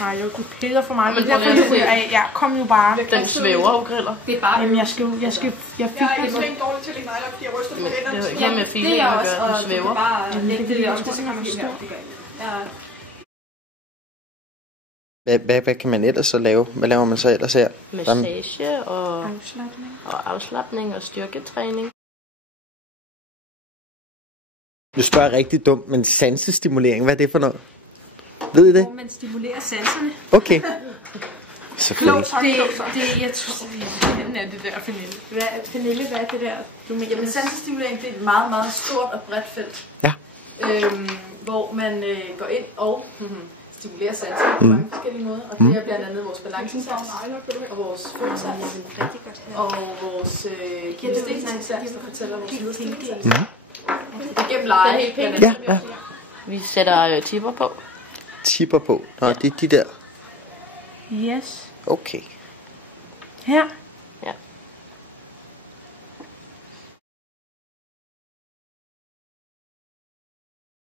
Nej, du piller for meget. Men derfor du ryger af. Ja, kom nu bare. Den svæver og griller. Det er bare... Jamen, jeg fik det. Jeg er ekstremt dårlig til at negler, fordi jeg ryster på hænderne. Det er ikke med feeling at gøre, den svæver. Det er også det, så kan man forstå. Hvad kan man ellers så lave? Hvad laver man så ellers her? Massage og afslapning og styrketræning. Du spørger rigtig dumt, men sansestimulering, hvad er det for noget? Ved I det? Hvor man stimulerer sanserne. Okay. Selvfølgelig. Jeg tror, det er det der, Pernille. Hvad er det der, du mener? Jamen, sansestimulering, det er et meget, meget stort og bredt felt. Ja. Hvor man går ind og stimulerer sanserne på mange forskellige måder. Og det er blandt andet vores balancesans, og vores fodsans, og vores kinestetiske sans, der fortæller vores yderstilling. Gennem leje. Ja. Vi sætter tipper på. Tipper på? Nå, det er de der. Yes. Okay. Her.